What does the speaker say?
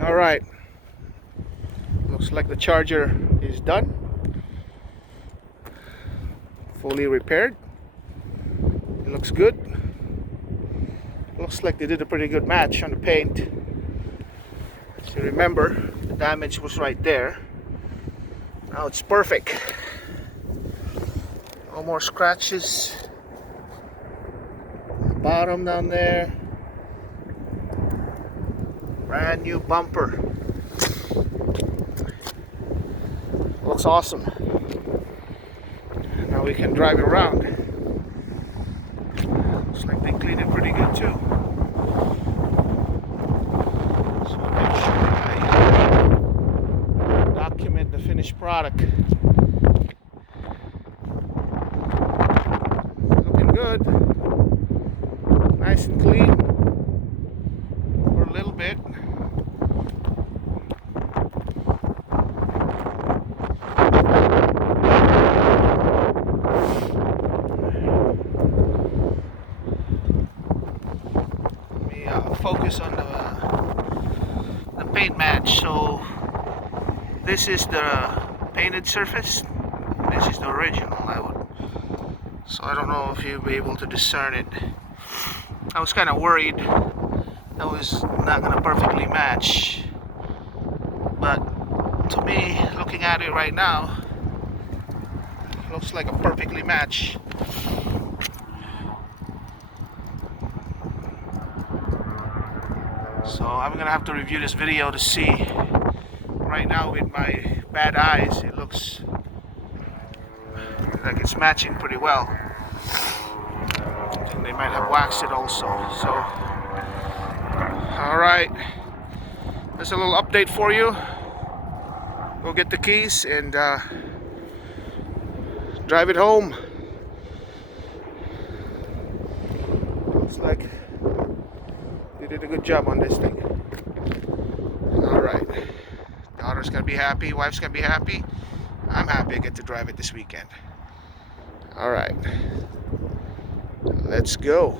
All right, looks like the charger is done, fully repaired. It looks good. Looks like they did a pretty good match on the paint. As you remember, the damage was right there. Now it's perfect. No more scratches. Bottom down there. Brand new bumper. Looks awesome. Now we can drive it around. Looks like they cleaned it pretty good too. So make sure I document the finished product. Looking good. Nice and clean. For a little bit. Focus on the paint match. So this is the painted surface, this is the original. So I don't know if you'll be able to discern it. I was kind of worried that was not gonna perfectly match, but to me, looking at it right now, it looks like a perfectly match. So I'm gonna have to review this video to see. Right now with my bad eyes, it looks like it's matching pretty well. I think they might have waxed it also. So, alright, there's a little update for you. Go get the keys and drive it home. Looks like they did a good job on this thing. Alright, daughter's gonna be happy, wife's gonna be happy. I'm happy I get to drive it this weekend. Alright, let's go.